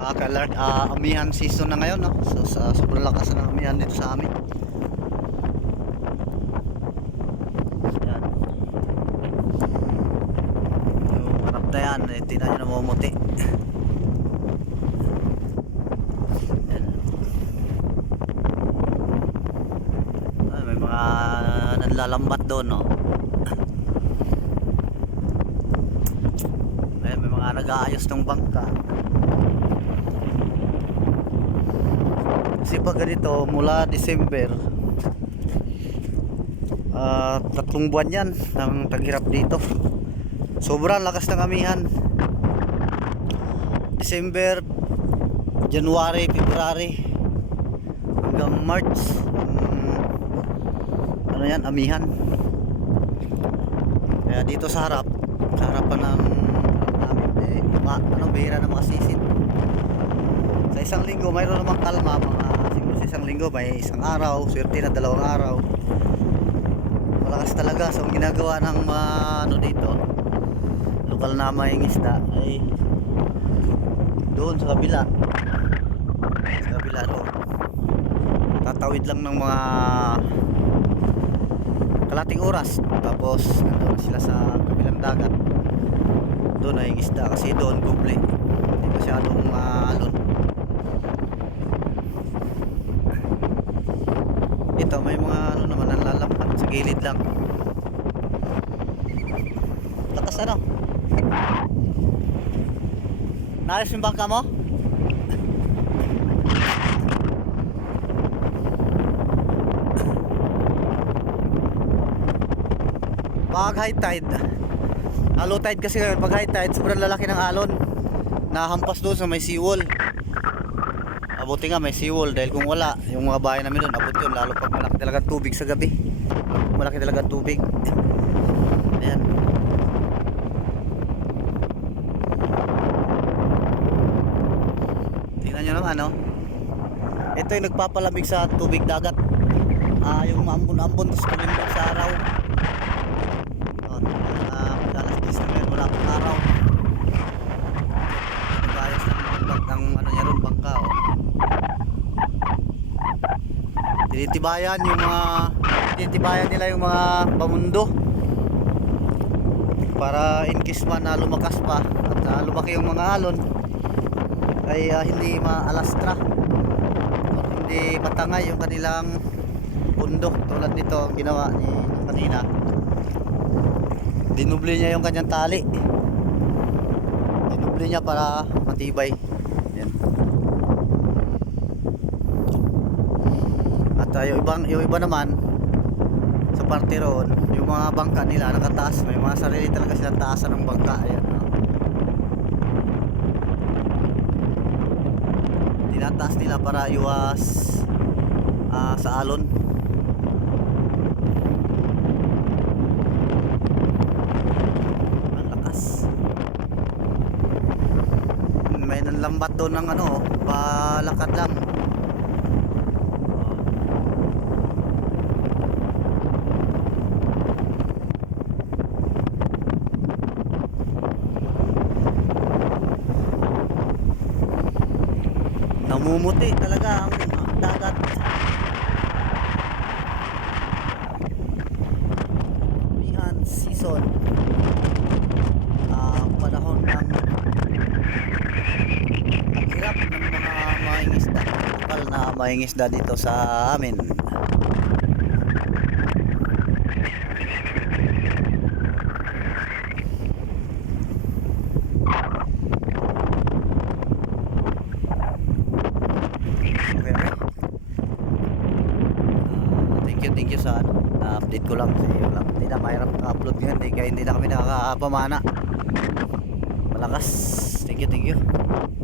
Ka-alert, amihan season na ngayon, no? So, sobrang lakas ng amihan dito sa amin. Yan. Yung harap na yan, tingnan nyo namumuti. Yan. Ay, may mga nanlalambat doon, no? Ay, may mga nag-aayos ng bangka. Kasi pag ganito mula December, 3 buwan yan ng taghirap dito. Sobrang lakas ng amihan. December, January, February hanggang March, ano yan, amihan. Kaya dito sa harapan ng bihira na makasisid. Sa isang linggo mayroon namang kalma, siguro sa isang linggo may isang araw, swerte na 2 araw. Malakas talaga. So ang ginagawa ng ano dito, lokal na may isda ay doon sa kabila doon, tatawid lang ng mga kalating oras, tapos nandun sila sa kabilang dagat. Doon ay isda kasi doon kuble, hindi masyadong alon. Ito may mga ano naman nalalampat sa gilid lang. Lakas ano? Naayos yung bangka mo? Pag high tide, low tide kasi ngayon, pag high tide sobrang lalaki ng alon, nahampas doon sa may seawall. Abuti nga may seawall, dahil kung wala, yung mga bahay namin doon, abot yun, lalo pag malaki talaga tubig sa gabi. Malaki talaga tubig. Ayan. Tingnan nyo naman, no? Ito yung nagpapalamig sa tubig dagat. Yung maambon-ambon, tapos kulimbang sa araw. Alas 10 na ngayon, wala pang araw. Nagayos ng ano niya ron, bangka, oh. Tinitibayan nila yung mga pamundo para in case man na lumakas pa at lumaki yung mga alon ay hindi maalastra o hindi matangay yung kanilang pundo. Tulad nito ang ginawa ni kanina, dinubli niya yung kanyang tali, dinubli niya para matibay. Yan. At yung iba naman sa parte roon, yung mga bangka nila nakataas, may mga sarili talaga silang taasan ng bangka. Ayan, no? Tinataas nila para iwas sa alon. Ang lakas. May nanlambat doon ng ano, palakad lang. Namumuti talaga ang dagat. Amihan season, panahon ng hirap ng mga mangingisda, lokal na mangingisda dito sa amin. Thank you sa ano, na-update ko lang kasi hindi na mahirap upload ngayon, kaya hindi na kami nakakapamana. Malakas. Thank you.